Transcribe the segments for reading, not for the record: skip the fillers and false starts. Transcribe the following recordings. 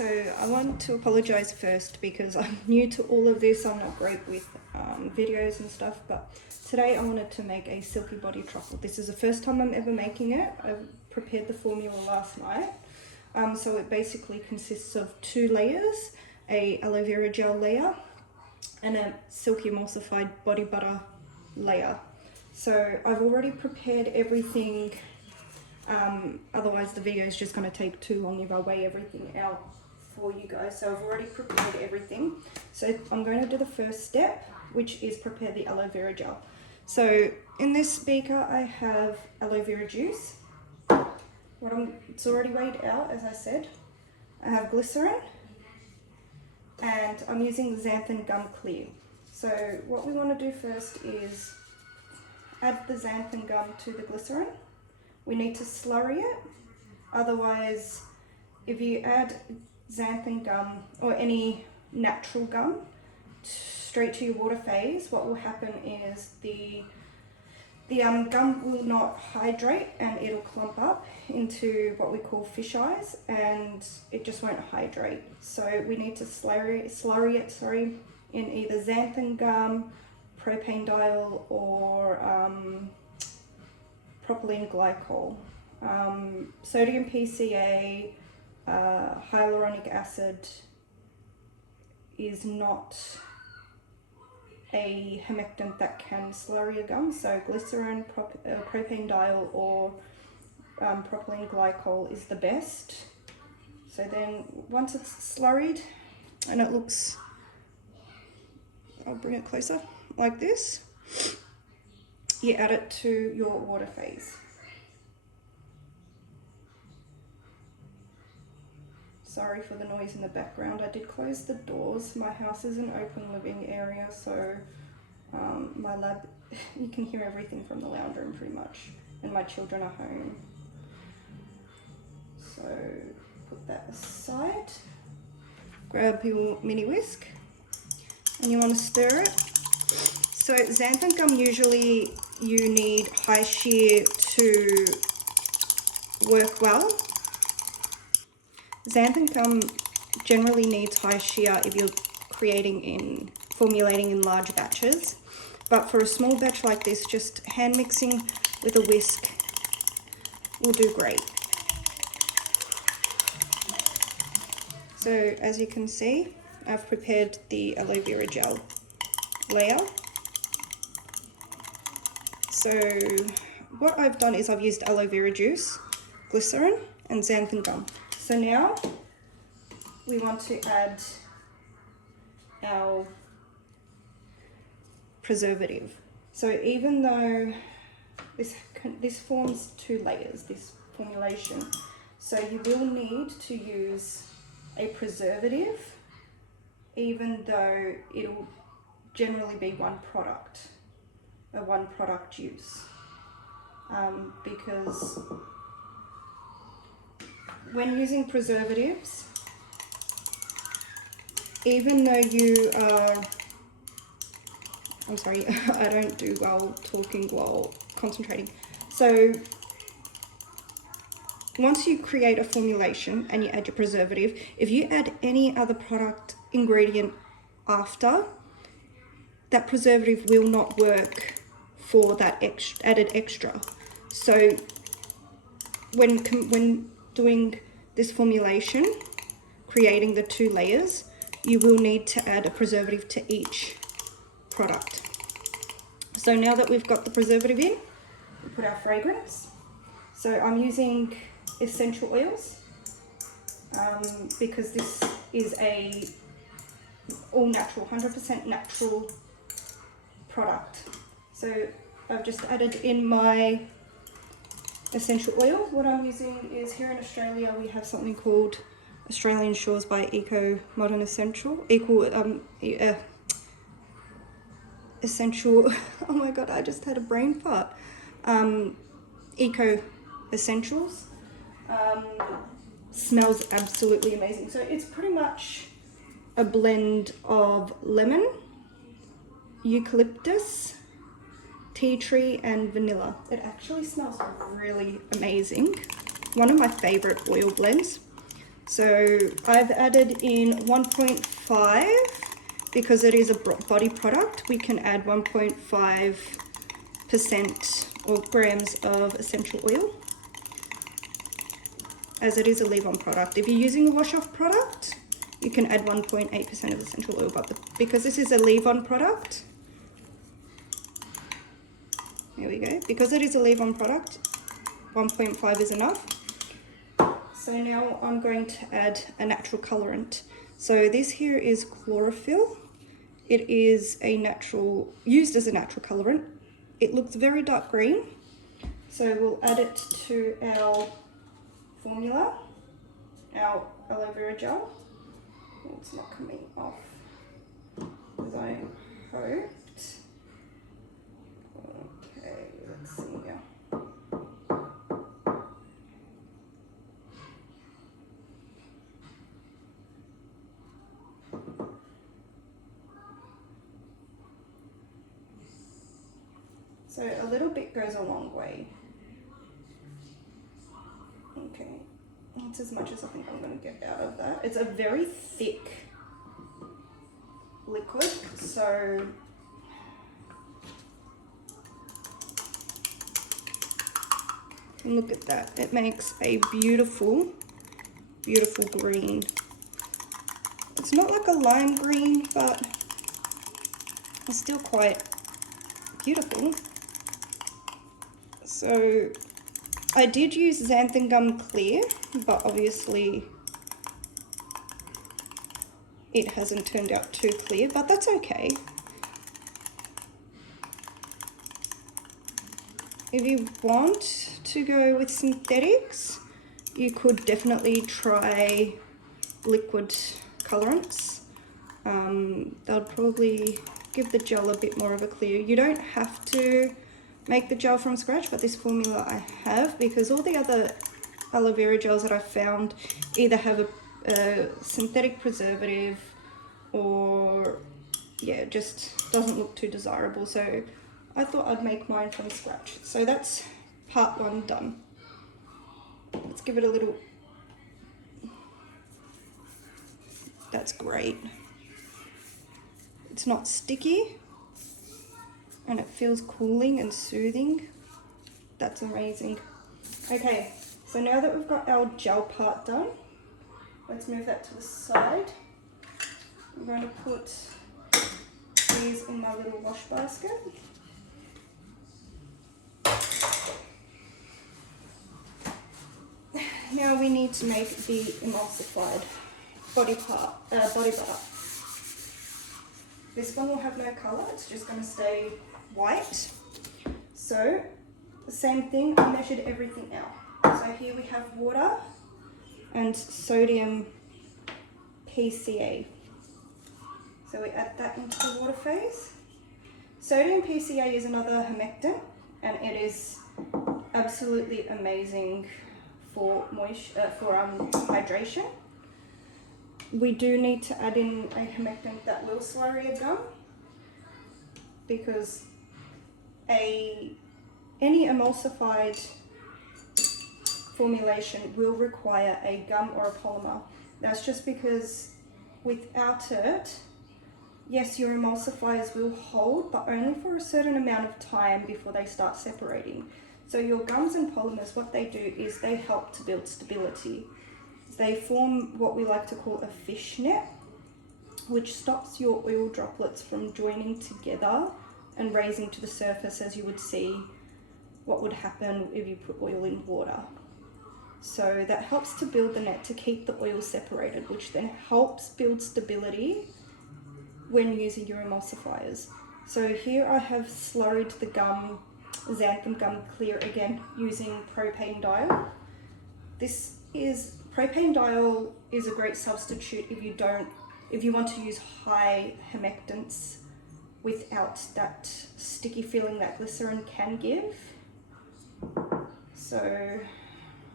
So I want to apologize first because I'm new to all of this. I'm not great with videos and stuff, but today I wanted to make a Silky Body Truffle. This is the first time I'm ever making it. I prepared the formula last night. So it basically consists of 2 layers, a aloe vera gel layer and a silky emulsified body butter layer. So I've already prepared everything, otherwise the video is just going to take too long if I weigh everything out for you guys. So I've already prepared everything. So I'm going to do the first step, which is prepare the aloe vera gel. So in this beaker I have aloe vera juice. It's already weighed out, as I said. I have glycerin and I'm using xanthan gum clear. So what we want to do first is add the xanthan gum to the glycerin. We need to slurry it, otherwise if you add xanthan gum or any natural gum straight to your water phase, what will happen is the gum will not hydrate and it'll clump up into what we call fish eyes and it just won't hydrate. So we need to slurry it in either xanthan gum, propane diol, or propylene glycol. Sodium PCA, hyaluronic acid is not a humectant that can slurry a gum, so glycerin, propane diol, or propylene glycol is the best. So then once it's slurried and it looks, I'll bring it closer, like this, you add it to your water phase. Sorry for the noise in the background. I did close the doors. My house is an open living area, so my lab, you can hear everything from the lounge room pretty much, and my children are home. So put that aside. Grab your mini whisk and you want to stir it. So xanthan gum, usually you need high shear to work well. Xanthan gum generally needs high shear if you're formulating in large batches, but for a small batch like this, just hand mixing with a whisk will do great. So as you can see, I've prepared the aloe vera gel layer. So what I've done is I've used aloe vera juice, glycerin and xanthan gum. So now we want to add our preservative. So even though this forms 2 layers, this formulation, so you will need to use a preservative, even though it'll generally be one product use, because when using preservatives, even though you are, I'm sorry, I don't do well talking while concentrating. So once you create a formulation and you add your preservative, if you add any other product ingredient after, that preservative will not work for that added extra. So when doing this formulation, creating the 2 layers, you will need to add a preservative to each product. So now that we've got the preservative in, we put our fragrance. So I'm using essential oils because this is a all natural, 100% natural product. So I've just added in my essential oil. What I'm using is, here in Australia we have something called Australian Shores by Eco Modern Essential, Essential, oh my god, I just had a brain fart. Eco Essentials. Smells absolutely amazing. So it's pretty much a blend of lemon, eucalyptus, tea tree and vanilla. It actually smells really amazing. One of my favorite oil blends. So I've added in 1.5 because it is a body product. We can add 1.5% or grams of essential oil, as it is a leave-on product. If you're using a wash-off product, you can add 1.8% of essential oil, but because this is a leave-on product, there we go. Because it is a leave-on product, 1.5 is enough. So now I'm going to add a natural colorant. So this here is chlorophyll. It is used as a natural colorant. It looks very dark green. So we'll add it to our formula, our aloe vera gel. It's not coming off as I hoped. Okay, let's see now. So a little bit goes a long way. Okay, that's as much as I think I'm going to get out of that. It's a very thick liquid, so look at that. It makes a beautiful, beautiful green. It's not like a lime green, but it's still quite beautiful. So I did use xanthan gum clear, but obviously it hasn't turned out too clear, but that's okay. If you want to go with synthetics, you could definitely try liquid colorants. They'll probably give the gel a bit more of a clear. You don't have to make the gel from scratch, but this formula I have, because all the other aloe vera gels that I've found either have a synthetic preservative or yeah, just doesn't look too desirable. So I thought I'd make mine from scratch. So that's part one done. Let's give it a little. That's great. It's not sticky and it feels cooling and soothing. That's amazing. Okay, so now that we've got our gel part done, let's move that to the side. I'm going to put these in my little wash basket. Now we need to make the emulsified body butter. This one will have no colour, it's just going to stay white. So the same thing, I measured everything out. So here we have water and sodium PCA. So we add that into the water phase. Sodium PCA is another humectant and it is absolutely amazing for hydration. We do need to add in a humectant that will slurry a gum, because any emulsified formulation will require a gum or a polymer. That's just because without it, yes, your emulsifiers will hold, but only for a certain amount of time before they start separating. So your gums and polymers, what they do is they help to build stability. They form what we like to call a fishnet, which stops your oil droplets from joining together and raising to the surface, as you would see what would happen if you put oil in water. So that helps to build the net to keep the oil separated, which then helps build stability when using your emulsifiers. So here I have slurried the gum, xanthan gum clear again, using propane diol. Propane diol is a great substitute if you want to use high humectants without that sticky feeling that glycerin can give. So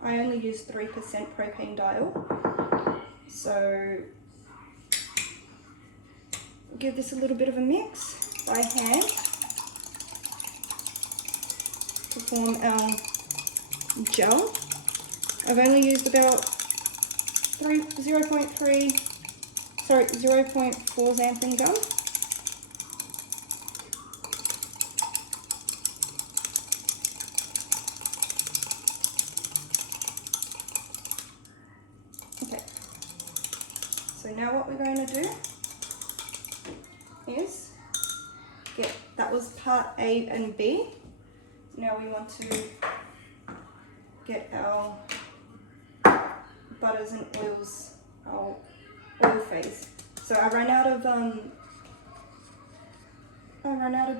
I only use 3% propane diol. So give this a little bit of a mix by hand to form our gel. I've only used about 0.4 xanthan gum. Okay, so now what we're going to do is that was part A and B. Now we want to get our butters and oils, our oil phase. So I ran out of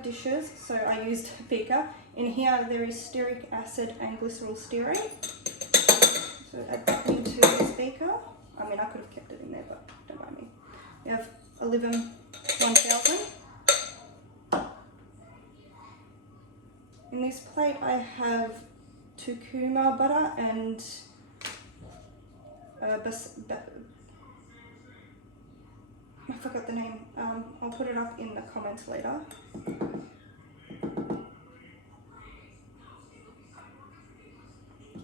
dishes, so I used a beaker. In here there is stearic acid and glycerol stearate. So add that into this beaker. I mean, I could have kept it in there, but don't mind me. We have Aloe 1000. In this plate I have curcuma butter and I forgot the name. I'll put it up in the comments later.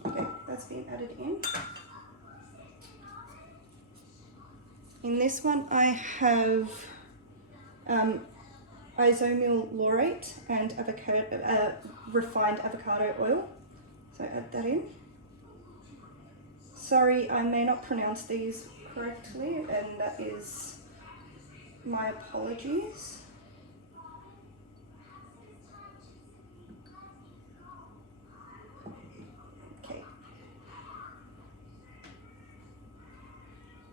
Okay, that's been added in. In this one I have isomyl laurate and refined avocado oil. So add that in. Sorry, I may not pronounce these correctly, and that is my apologies. Okay.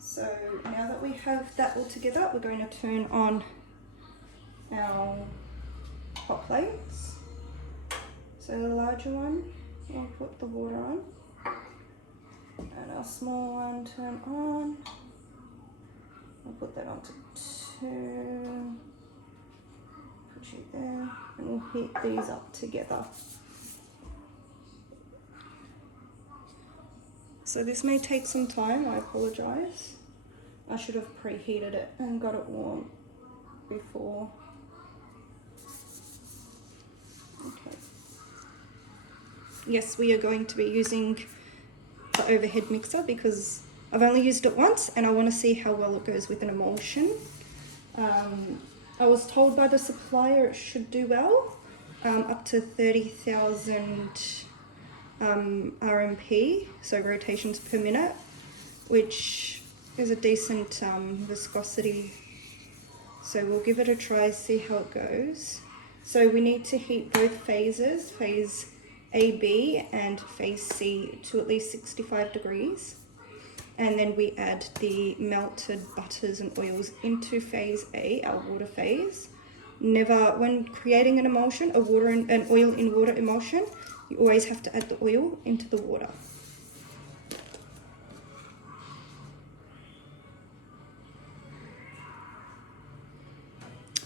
So now that we have that all together, we're going to turn on our hot plates. So the larger one, I'll put the water on. And our small one, turn on. I'll put that on to 2. Put you there. And we'll heat these up together. So this may take some time, I apologise. I should have preheated it and got it warm before. Okay. Yes, we are going to be using the overhead mixer because I've only used it once and I want to see how well it goes with an emulsion. I was told by the supplier it should do well, up to 30,000 RMP, so rotations per minute, which is a decent viscosity. So we'll give it a try, see how it goes. So we need to heat both phases, phase AB and phase C, to at least 65 degrees. And then we add the melted butters and oils into phase A, our water phase. Never, when creating an emulsion, an oil in water emulsion, you always have to add the oil into the water.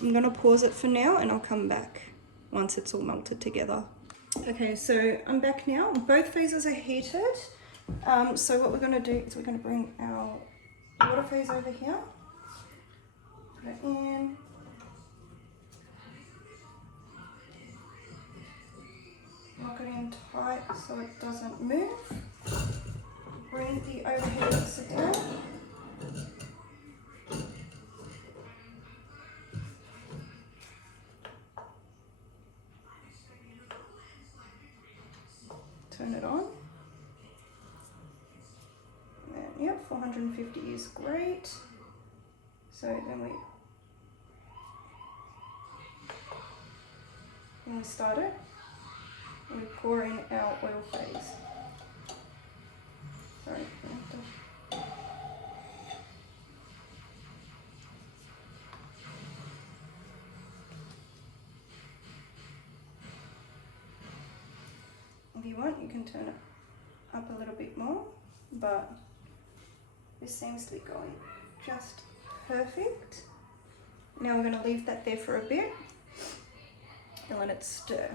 I'm going to pause it for now and I'll come back once it's all melted together. Okay, so I'm back now. Both phases are heated. So what we're going to do is we're going to bring our water phase over here. Put it in. Lock it in tight so it doesn't move. Bring the overhead mixer down. Turn it on. And yep, 450 is great. So then we start it. And we pour in our oil phase. Sorry. If you want, you can turn it up a little bit more, but this seems to be going just perfect. Now we're going to leave that there for a bit and let it stir.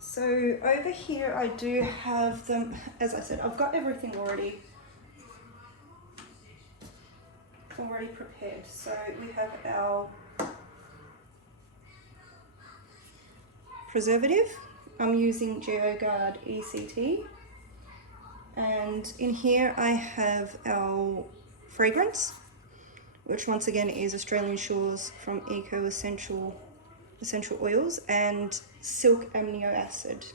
So over here I do have them, as I said, I've got everything already prepared. So we have our preservative, I'm using GeoGuard ECT. And in here I have our fragrance, which once again is Australian Shores from Eco Essential Oils, and Silk Amino Acid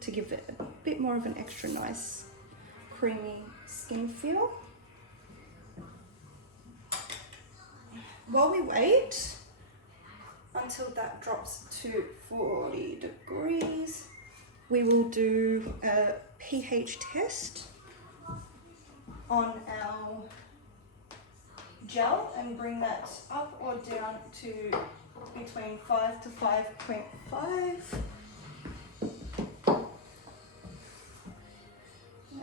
to give it a bit more of an extra nice creamy skin feel. While we wait until that drops to 40 degrees, we will do a pH test on our gel and bring that up or down to between 5 to 5.5.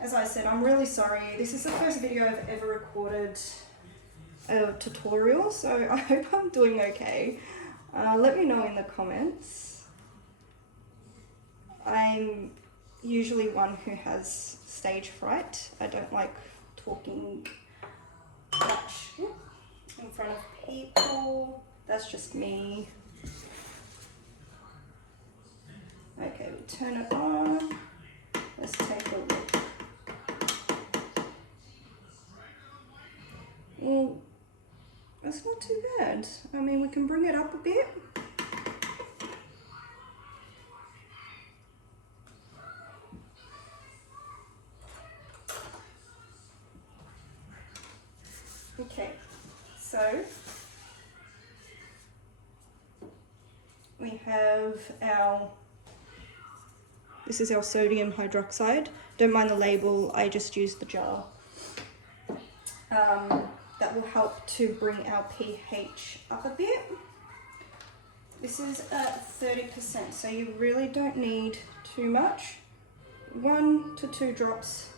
As I said, I'm really sorry. This is the first video I've ever recorded a tutorial, so I hope I'm doing okay. Let me know in the comments. I'm usually one who has stage fright. I don't like talking much in front of people. That's just me. Okay, we turn it on. Let's take a look. Well, that's not too bad. I mean, we can bring it up a bit. Okay, so we have this is our sodium hydroxide. Don't mind the label, I just used the jar. That will help to bring our pH up a bit. This is at 30%, so you really don't need too much. 1 to 2 drops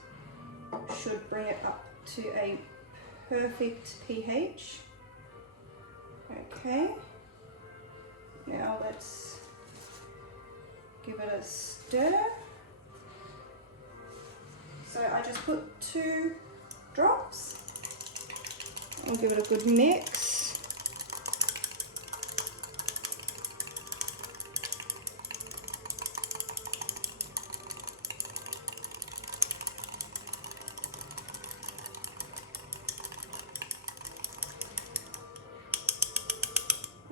should bring it up to a perfect pH. Okay, now let's give it a stir. So I just put 2 drops. I'll give it a good mix.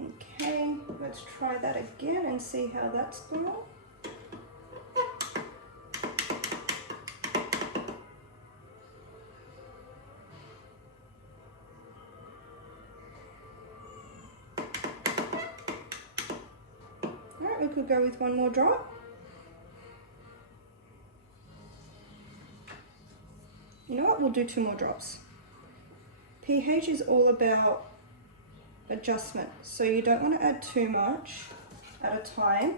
Okay, let's try that again and see how that's going. We could go with 1 more drop. You know what, we'll do 2 more drops. pH is all about adjustment, so you don't want to add too much at a time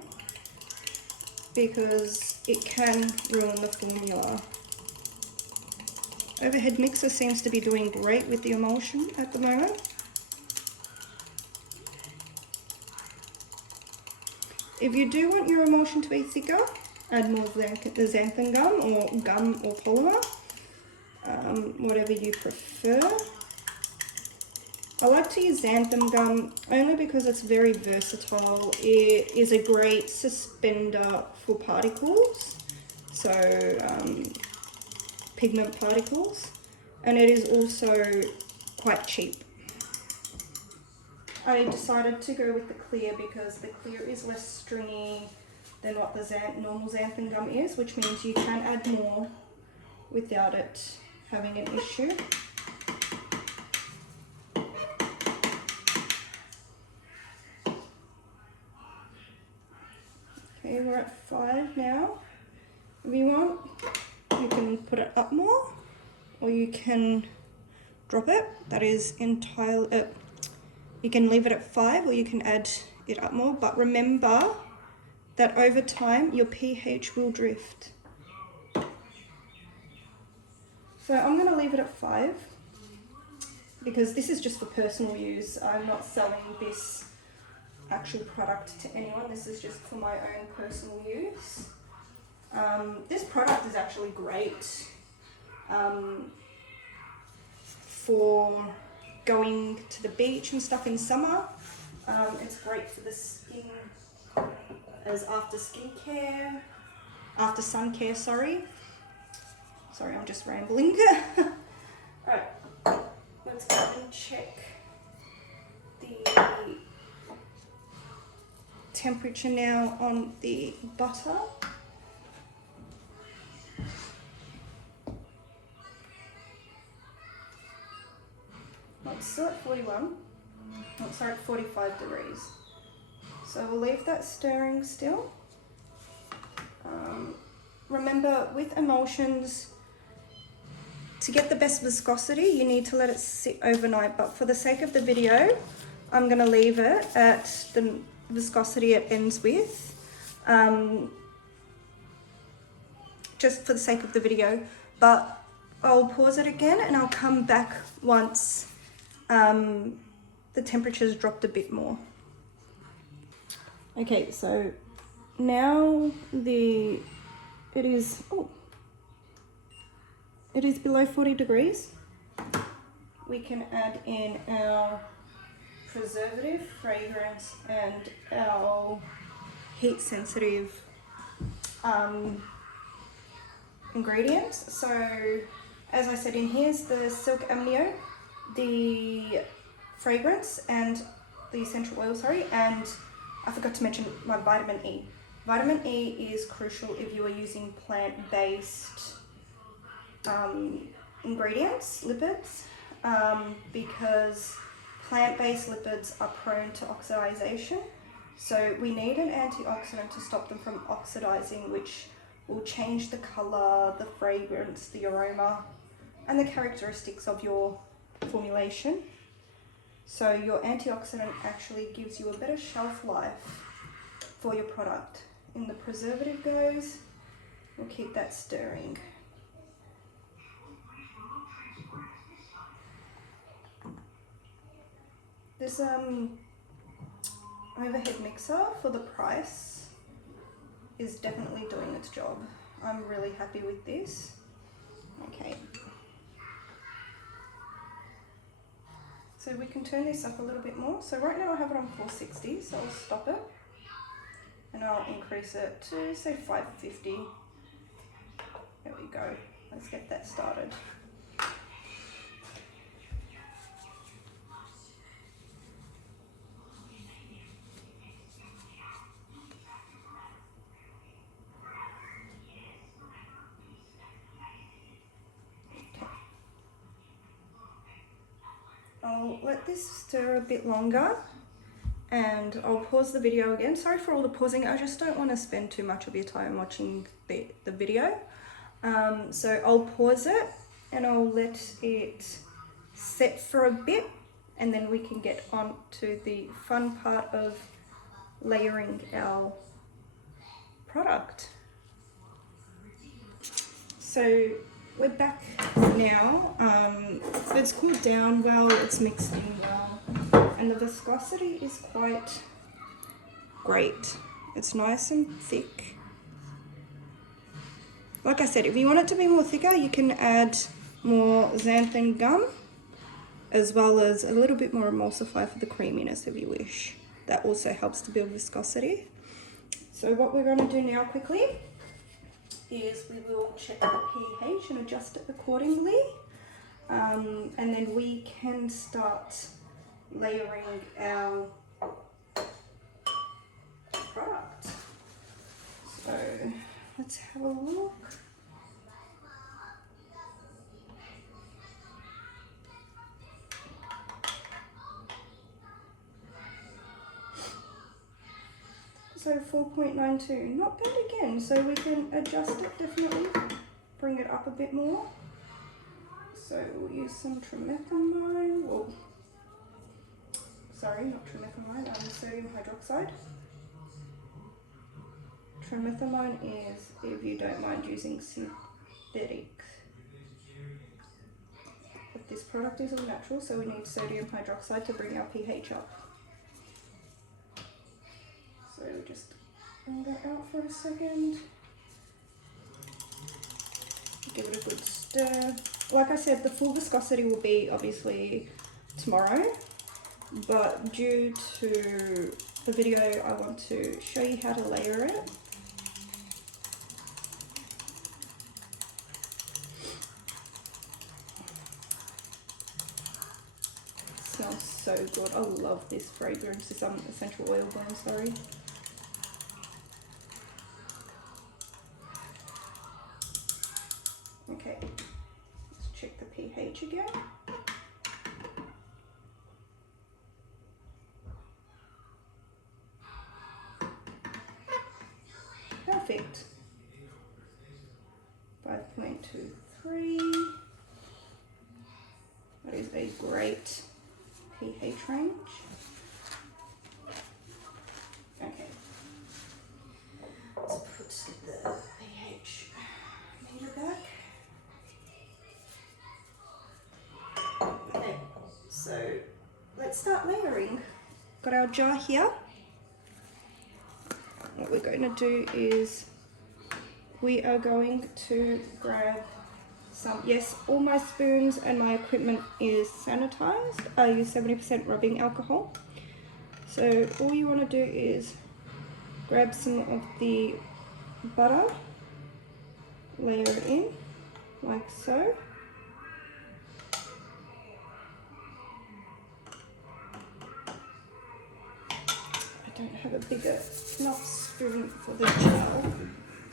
because it can ruin the formula. Overhead mixer seems to be doing great with the emulsion at the moment. If you do want your emulsion to be thicker, add more xanthan gum or polymer, whatever you prefer. I like to use xanthan gum only because it's very versatile. It is a great suspender for particles, so pigment particles, and it is also quite cheap. I decided to go with the clear because the clear is less stringy than what the normal xanthan gum is, which means you can add more without it having an issue. Okay, we're at 5 now. If you want, you can put it up more, or you can drop it. That is entirely... You can leave it at 5 or you can add it up more, but remember that over time your pH will drift. So I'm going to leave it at 5 because this is just for personal use. I'm not selling this actual product to anyone. This is just for my own personal use. This product is actually great for going to the beach and stuff in summer. It's great for the skin as after skincare. after sun care, sorry. Sorry, I'm just rambling. Alright, let's go and check the temperature now on the butter. It's still at 41. Oh, sorry, at 45 degrees. So we'll leave that stirring still. Remember, with emulsions, to get the best viscosity, you need to let it sit overnight. But for the sake of the video, I'm going to leave it at the viscosity it ends with. Just for the sake of the video. But I'll pause it again and I'll come back once the temperature's dropped a bit more. Okay, so now it is below 40 degrees. We can add in our preservative, fragrance, and our heat sensitive ingredients. So as I said, in here's the silk amnio, the fragrance and the essential oil, and I forgot to mention my vitamin E. Vitamin E is crucial if you are using plant-based ingredients, lipids, because plant-based lipids are prone to oxidization. So we need an antioxidant to stop them from oxidizing, which will change the color, the fragrance, the aroma, and the characteristics of your formulation. So your antioxidant actually gives you a better shelf life for your product. In the preservative goes, we'll keep that stirring. This overhead mixer, for the price, is definitely doing its job. I'm really happy with this. Okay. So we can turn this up a little bit more. So right now I have it on 460, so I'll stop it. And I'll increase it to, say, 550. There we go. Let's get that started. I'll let this stir a bit longer and I'll pause the video again. Sorry for all the pausing, I just don't want to spend too much of your time watching the video. So I'll pause it and I'll let it set for a bit, and then we can get on to the fun part of layering our product. So we're back now. It's cooled down well, it's mixed in well, and the viscosity is quite great. It's nice and thick. Like I said, if you want it to be more thicker, you can add more xanthan gum, as well as a little bit more emulsifier for the creaminess if you wish. That also helps to build viscosity. So what we're going to do now quickly is we will check the pH and adjust it accordingly, and then we can start layering our product. So let's have a look. So 4.92, not bad again. So we can adjust it definitely, bring it up a bit more. So we'll use some trimethamine, well, sorry, not trimethamine, sodium hydroxide. Trimethamine is if you don't mind using synthetic. But this product is all natural, so we need sodium hydroxide to bring our pH up. So just bring that out for a second. Give it a good stir. Like I said, the full viscosity will be obviously tomorrow, but due to the video, I want to show you how to layer it. so good. I love this fragrance, this essential oil blend, sorry. Okay, let's check the pH again. Perfect. 5.23. That is a great pH range. Okay. Let's put the pH meter back. Okay, so let's start layering. Got our jar here. What we're going to do is we are going to grab some, yes, all my spoons and my equipment is sanitized. I use 70% rubbing alcohol. So all you want to do is grab some of the butter, layer it in like so. I don't have a bigger enough spoon for the gel,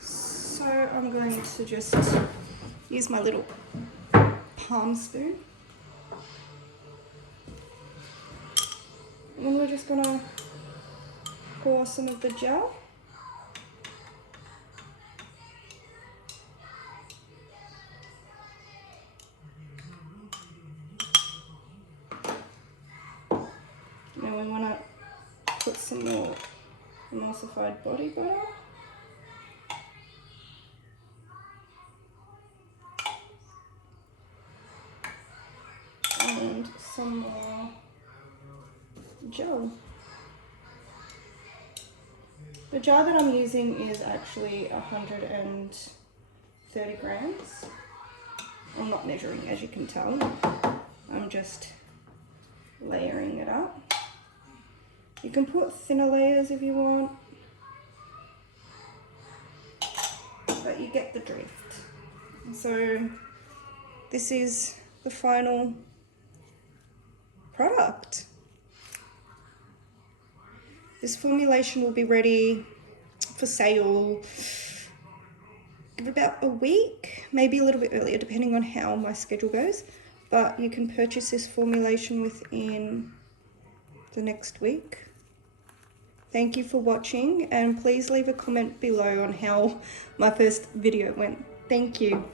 so I'm going to just use my little palm spoon. And then we're just gonna pour some of the gel. Now we want to put some more emulsified body butter. And some more gel. The jar that I'm using is actually 130 grams. I'm not measuring, as you can tell. I'm just layering it up. You can put thinner layers if you want, but you get the drift. So this is the final product. This formulation will be ready for sale in about a week, maybe a little bit earlier, depending on how my schedule goes. But you can purchase this formulation within the next week. Thank you for watching, and please leave a comment below on how my first video went. Thank you.